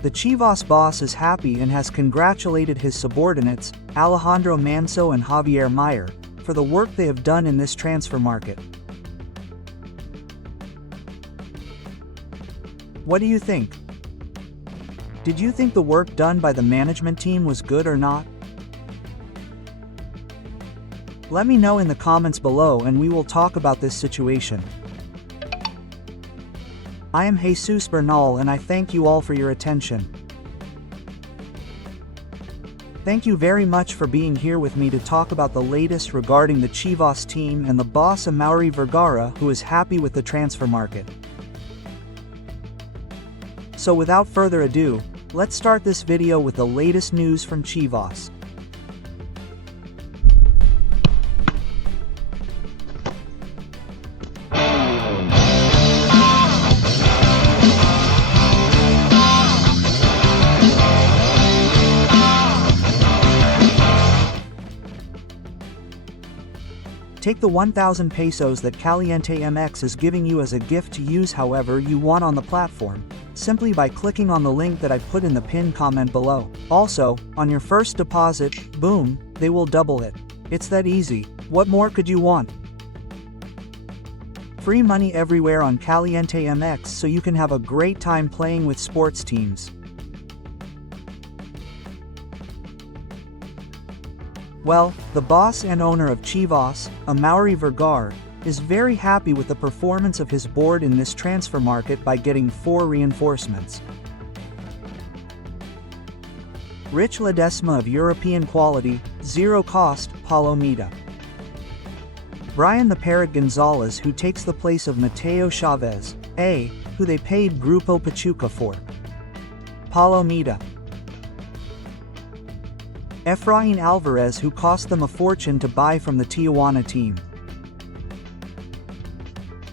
The Chivas boss is happy and has congratulated his subordinates, Alejandro Manso and Javier Mayer, for the work they have done in this transfer market. What do you think? Did you think the work done by the management team was good or not? Let me know in the comments below and we will talk about this situation. I am Jesus Bernal and I thank you all for your attention. Thank you very much for being here with me to talk about the latest regarding the Chivas team and the boss Amaury Vergara, who is happy with the transfer market. So without further ado, let's start this video with the latest news from Chivas. Take the 1,000 pesos that Caliente MX is giving you as a gift to use however you want on the platform, simply by clicking on the link that I put in the pinned comment below. Also, on your first deposit, boom, they will double it. It's that easy. What more could you want? Free money everywhere on Caliente MX so you can have a great time playing with sports teams. Well, the boss and owner of Chivas, Amaury Vergara, is very happy with the performance of his board in this transfer market by getting 4 reinforcements. Rich Ledesma of European quality, zero cost, Palomita. Brian the Parrot Gonzalez, who takes the place of Mateo Chavez, who they paid Grupo Pachuca for. Palomita. Efrain Alvarez, who cost them a fortune to buy from the Tijuana team.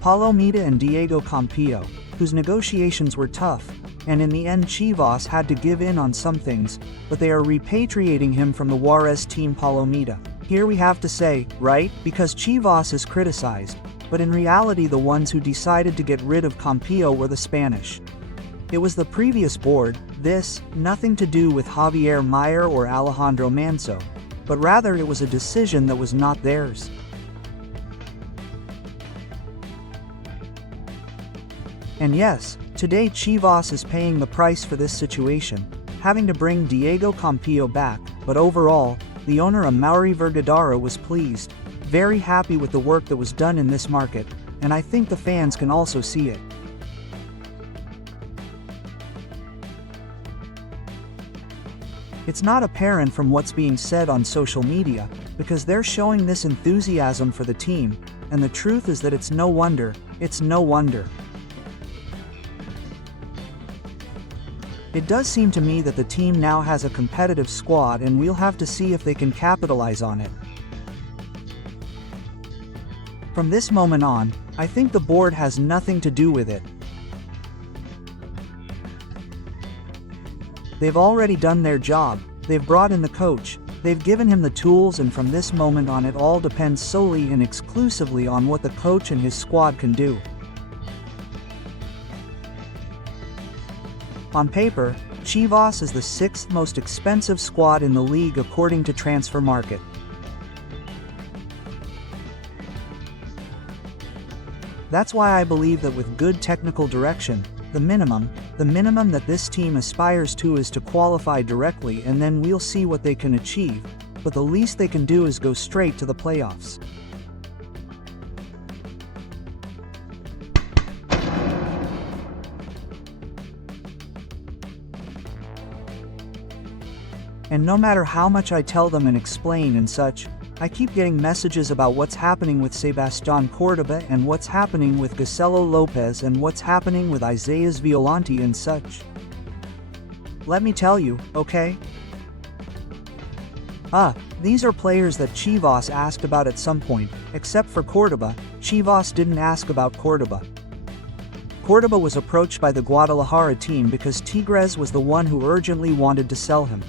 Palomita and Diego Campillo, whose negotiations were tough, and in the end Chivas had to give in on some things, but they are repatriating him from the Juarez team. Palomita. Here we have to say, right, because Chivas is criticized, but in reality the ones who decided to get rid of Campillo were the Spanish. It was the previous board. This, nothing to do with Javier Mayer or Alejandro Manso, but rather it was a decision that was not theirs. And yes, today Chivas is paying the price for this situation, having to bring Diego Campillo back, but overall, the owner Amaury Vergara was pleased, very happy with the work that was done in this market, and I think the fans can also see it. It's not apparent from what's being said on social media, because they're showing this enthusiasm for the team, and the truth is that it's no wonder. It does seem to me that the team now has a competitive squad and we'll have to see if they can capitalize on it. From this moment on, I think the board has nothing to do with it. They've already done their job, they've brought in the coach, they've given him the tools, and from this moment on it all depends solely and exclusively on what the coach and his squad can do. On paper, Chivas is the 6th most expensive squad in the league according to Transfer Market. That's why I believe that with good technical direction, the minimum that this team aspires to is to qualify directly, and then we'll see what they can achieve, but the least they can do is go straight to the playoffs. And no matter how much I tell them and explain and such, I keep getting messages about what's happening with Sebastian Cordoba and what's happening with Giselo Lopez and what's happening with Isaias Violante and such. Let me tell you, okay? These are players that Chivas asked about at some point, except for Cordoba. Chivas didn't ask about Cordoba. Cordoba was approached by the Guadalajara team because Tigres was the one who urgently wanted to sell him.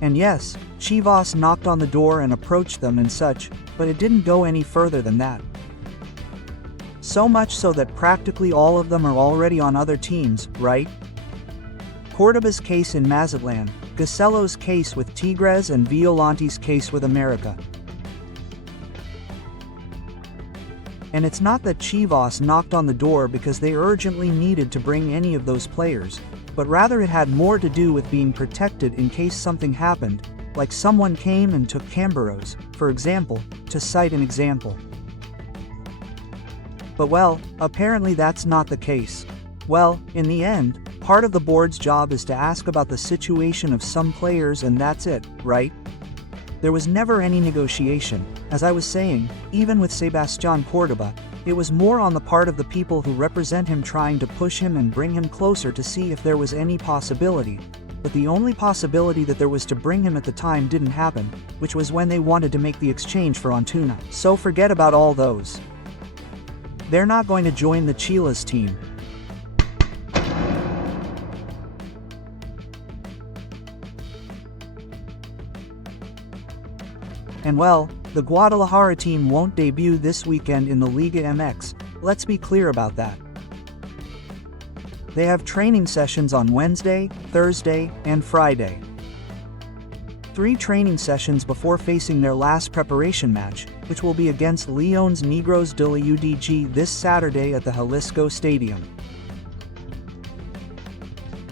And yes, Chivas knocked on the door and approached them and such, but it didn't go any further than that. So much so that practically all of them are already on other teams, right? Cordoba's case in Mazatlan, Gacelo's case with Tigres and Violante's case with America. And it's not that Chivas knocked on the door because they urgently needed to bring any of those players, but rather it had more to do with being protected in case something happened, like someone came and took Camberos, for example, to cite an example. But well, apparently that's not the case. Well, in the end, part of the board's job is to ask about the situation of some players and that's it, right? There was never any negotiation. As I was saying, even with Sebastián Córdoba, it was more on the part of the people who represent him trying to push him and bring him closer to see if there was any possibility. But the only possibility that there was to bring him at the time didn't happen, which was when they wanted to make the exchange for Antuna. So forget about all those. They're not going to join the Chilas team. And well, the Guadalajara team won't debut this weekend in the Liga MX, let's be clear about that. They have training sessions on Wednesday, Thursday, and Friday. 3 training sessions before facing their last preparation match, which will be against Leon's Negros de la UDG this Saturday at the Jalisco Stadium.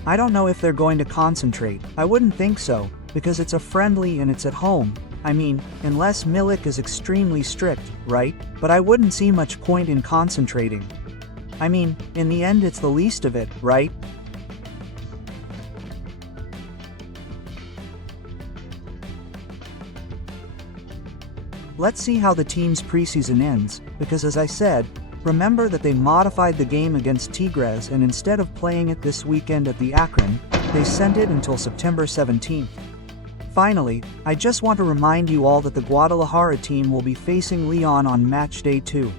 I don't know if they're going to concentrate. I wouldn't think so, because it's a friendly and it's at home. I mean, unless Milik is extremely strict, right? But I wouldn't see much point in concentrating. I mean, in the end it's the least of it, right? Let's see how the team's preseason ends, because as I said, remember that they modified the game against Tigres and instead of playing it this weekend at the Akron, they sent it until September 17th. Finally, I just want to remind you all that the Guadalajara team will be facing Leon on match day 2.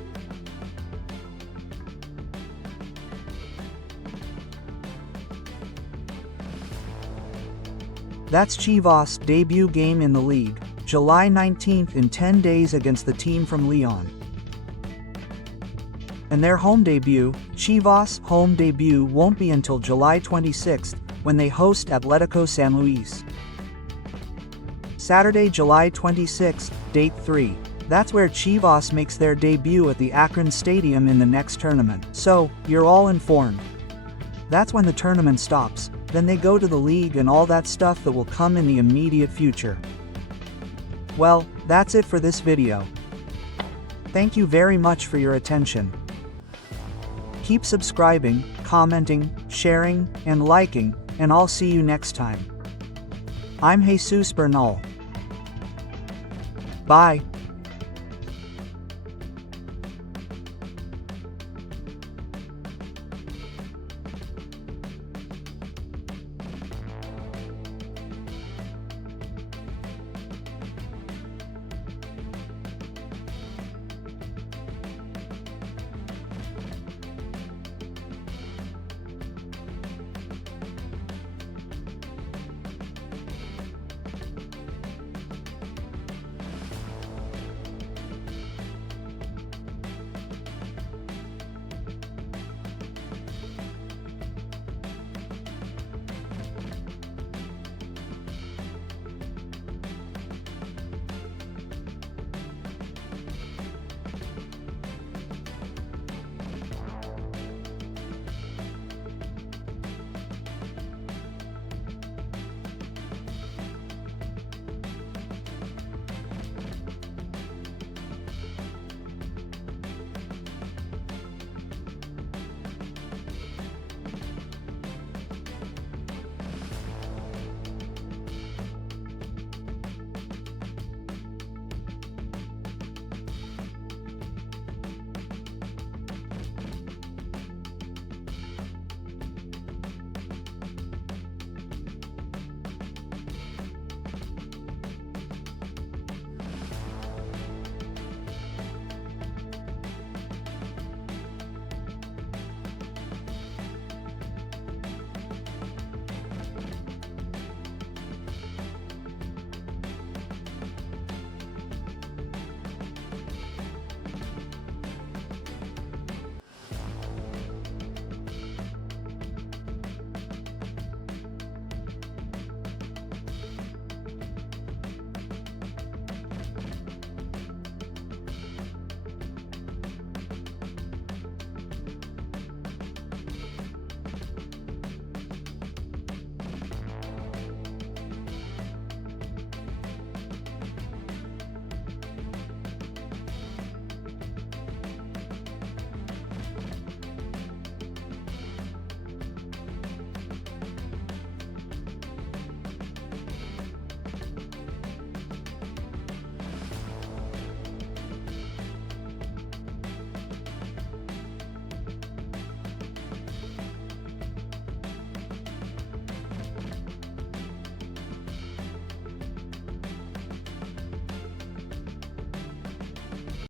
That's Chivas' debut game in the league, July 19th in 10 days against the team from Leon. And their home debut, Chivas' home debut won't be until July 26th, when they host Atletico San Luis. Saturday, July 26th, date 3. That's where Chivas makes their debut at the Akron Stadium in the next tournament. So, you're all informed. That's when the tournament stops, then they go to the league and all that stuff that will come in the immediate future. Well, that's it for this video. Thank you very much for your attention. Keep subscribing, commenting, sharing, and liking, and I'll see you next time. I'm Jesus Bernal. Bye.